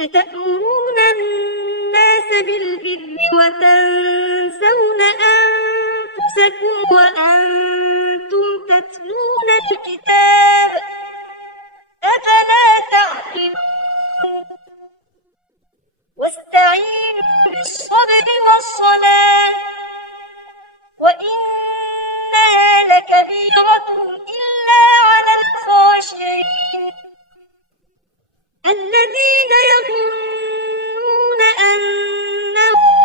أتأمرون الناس بالبر وتنسون أنفسكم وأنتم تتلون الكتاب أفلا تعقلون واستعينوا بالصبر والصلاة وإنها لكبيرة إلا على الخاشعين الذين يظنون أنهم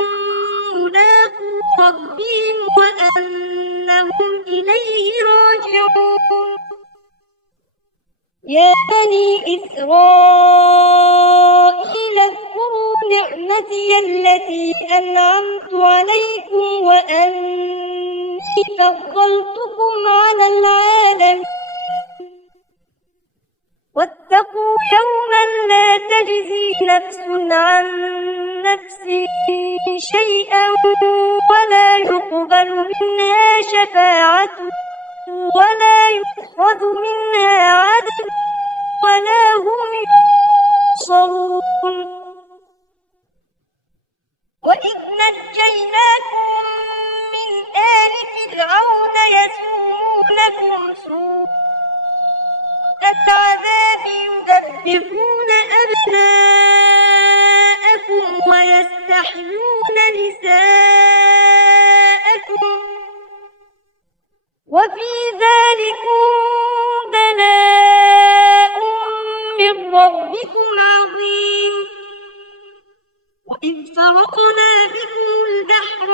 ملاقو ربهم وأنهم إليه راجعون يا بني إسرائيل اذكروا نعمتي التي أنعمت عليكم وأني فضلتكم على العالمين واتقوا يوما لا تجزي نفس عن نفس شيئا ولا يقبل منها شفاعة ولا يؤخذ منها عدل ولا هم ينصرون وإذ نجيناكم من آل فرعون يسومونكم سوء العذاب يذبحون أبناءكم ويستحيون نساءكم وفي ذلكم بلاء من ربكم عظيم وإذ فرقنا بكم البحر